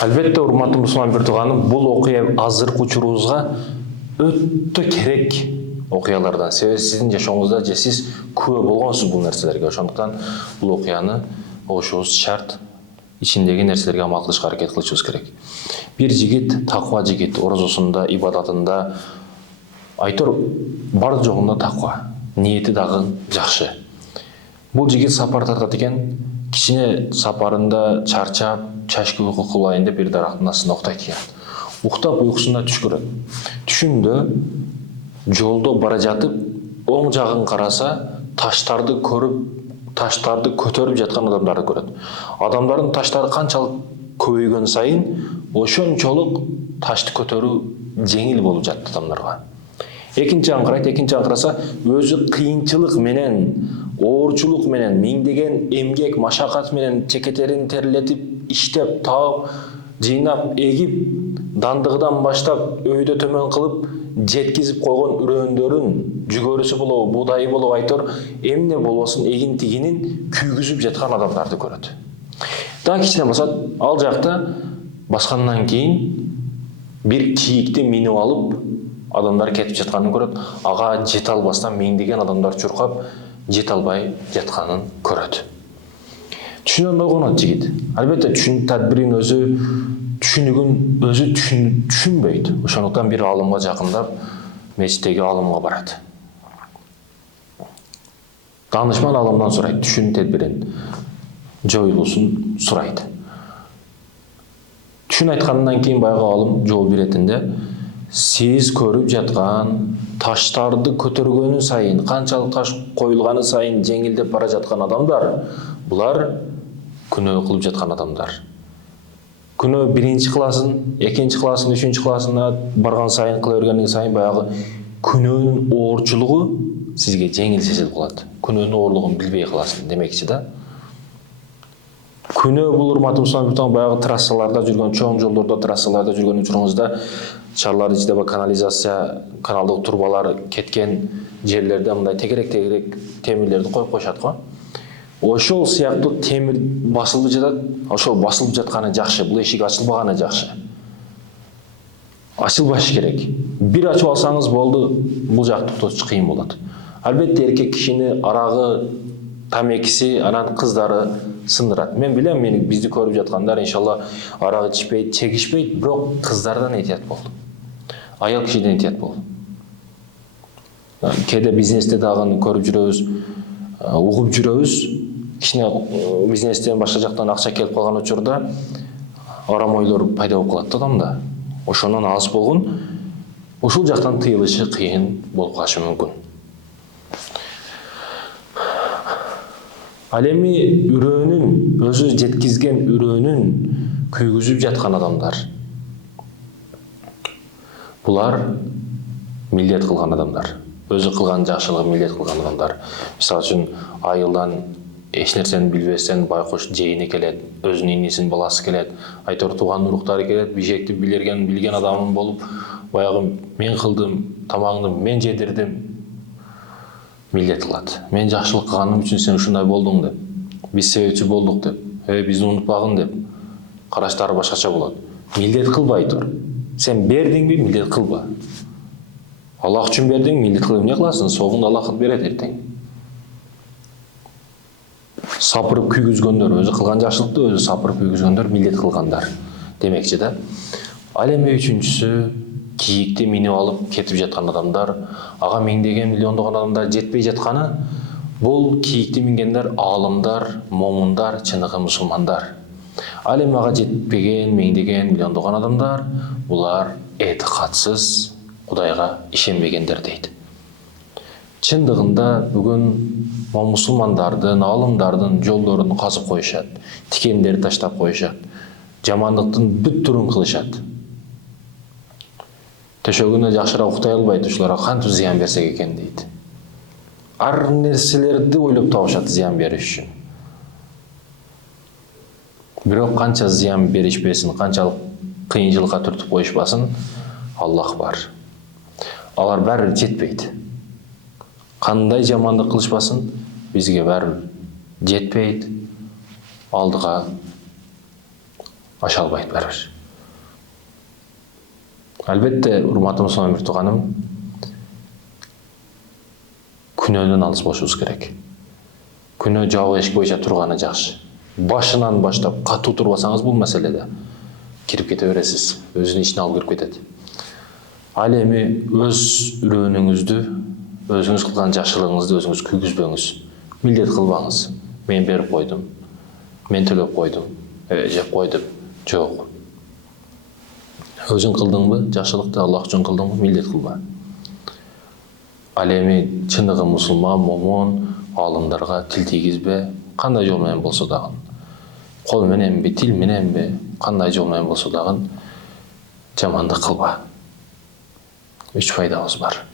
Албетте, урматтуу мусулман бир тууганым, бул окуя азыркы учурубузга өтө керек окуялардан. Себеби сиздин жашооңузда же сиз күбө болгонсуз бул нерселерге. Ошондуктан бул окуяны угушубуз шарт. Ичиндеги нерселерге амал кылышка аракет кылышыбыз керек. Бир жигит, таква жигит, орозосунда, ибадатында айтор бар жогунда таква, ниети дагы жакшы. Бул жигит сапар тартат экен, кичине сапарында чарчап, чачкы уйку кылайын деп бир дарактын астында уктайт экен. Уктап уйкусунда түш көрөт. Түшүндө жолдо бара жатып, оң жагын караса, таштарды көрүп, таштарды көтөрүп жаткан адамдарды көрөт. Адамдардын таштары канчалык көбөйгөн сайын, ошончолук ташты көтөрүү жеңил болуп жатты адамдарга. Экинчи аңкыраса, өзү кыйынчылык менен, оорчулук менен, миңдеген эмгек, машакат менен чекетерин терлетип, иштеп, таап, жыйнап, эгип, дандыгыдан баштап, өйдө төмөн кылып, жеткизип койгон үрөндөрүн, жүгөрүсү болобу, буудайы болобу айтор, эмне болбосун эгин тигинин күйгүзүп жаткан адамдарды көрөт. Дагы кичине басат, ал жакта баскандан кийин бир кийикти минип алып, адамдар кетип жатканын көрөт. Ага жете албастан миңдеген адамдар чуркап, жете албай жатканын көрөт. Түшүнөн ойгонот жигит. Албетте тадбирин өзү түшүнүгүн өзү түшүнбөйт. Ошондуктан бир алымга жакындап, мечиттеги алымга барат. Таанышман алымдан сурайт, түшүн тедбирин жоюлуусун сурайт. Түшүн айткандан кийин баягы алым жооп беретинде, сиз көрүп жаткан таштарды көтөргөнү сайын, канчалык таш коюлганы сайын жеңилдеп бара жаткан адамдар, булар күнөө кылып жаткан адамдар. Күнөө биринчи классын, экинчи классын, үчүнчү классына барган сайын, кыла бергенден сайын баягы күнөөнүн оорчулугу сизге жеңил сезилип калат. Күнөөнүн оорлугун билбей каласың демекчи да. Күнөө бул урматтуу мусулман баягы трассаларда жүргөн, чоң жолдордо, трассаларда жүргөн учуруңузда шаарлар ичинде канализация, каналдык турбалар кеткен жерлерде мындай тегерек темирлерди коюп коюшат го. Ошол сыяктуу темир басылып жатат, ошол басылып жатканы жакшы, бул эшик ачылбаганы жакшы. Ачылбаш керек. Бир ачып алсаңыз болду, бул жакты токтотуш кыйын болот. Албетте эркек кишини арагы, тамекиси, анан кыздары сындырат. Мен билем, бизди көрүп жаткандар иншалла арак ичпейт, чегишпейт, бирок кыздардан этият бол. Аял кишиден этият бол. Кээде бизнесте дагы көрүп жүрөбүз, угуп жүрөбүз. Кичине бизнестен башка жактан акча келип калган учурда арам ойлор пайда болуп калат адамда. Ошондон алыс болгон, ушул жактан тыйылышы кыйын болуп калышы мүмкүн. Ал эми үрөөнүн, өзү жеткизген үрөөнүн күйгүзүп жаткан адамдар. Булар милдет кылган адамдар. Өзү кылган жакшылыгы милдет кылган адамдар. Мисалы үчүн айылдан эч нерсени билбестен байкуш жейини келет, өзүнүн инисин баласы келет, айтор тууган уруктары келет, бишекти билген адамым болуп, баягы мен кылдым, тамагыңды мен жедирдим, милдет кылат. Мен жакшылык кылганым үчүн сен ушундай болдуң деп, биз себепчи болдук деп, бизди унутпагын деп, караштары башкача болот. Милдет кылбай тур. Сен бердиңби, милдет кылба. Аллах үчүн бердиң, милдет кылып эмне кыласың? Согуңду Аллах берет эртең. Сапырып күйгүзгөндөр, өзү кылган жакшылыкты өзү сапырып күйгүзгөндөр милдет кылгандар демекчи да. Ал эми үчүнчүсү кийикти минип алып кетип жаткан адамдар, ага миңдеген миллиондогон адамдар жетпей жатканы, бул кийикти мингендер аалымдар, момундар, чыныгы мусулмандар. Ал эми ага жетпеген, миңдеген миллиондогон адамдар, булар этикадсыз, Кудайга ишенбегендер дейт. Чындыгында бүгүн мусулмандардын, аалымдардын жолдорун казып коюшат, тикендерди таштап коюшат, жамандыктын бүт түрүн кылышат. Төшөгүнө жакшыраак уктай албайт, ушуларга кантип зыян берсек экен дейт. Ар нерселерди ойлоп табышат зыян бериш үчүн. Бирок канча зыян беришпесин, канчалык кыйынчылыкка түртүп коюшпасын, Аллах бар. Алар баары жетпейт. Кандай жамандык кылышпасын, бизге баары жетпейт. Алдыга аша албайт барыбир. Албетте, урматтуу мусулман бир тууганым, күнөөдөн алыс болушубуз керек. Күнөө жабык эшик боюнча турганы жакшы. Башынан баштап катуу турбасаңыз бул маселеде кирип кете бересиз, өзүнүн ичине алып кирип кетет. Ал эми өз үрөөнүңүздү, өзүңүз кылган жакшылыгыңызды өзүңүз күйгүзбөңүз. Милдет кылбаңыз. Мен берип койдум, мен төлөп койдум, жеп койдум. Жок. Өзүң кылдыңбы, жакшылыкты Аллах үчүн кылдыңбы, милдет кылба. Ал эми чыныгы мусулман, момун, алымдарга тил тийгизбе, кандай жол менен болсо дагы. Кол мененби, тил мененби, кандай жол менен болсо дагы жамандык кылба. 3 пайдабыз бар.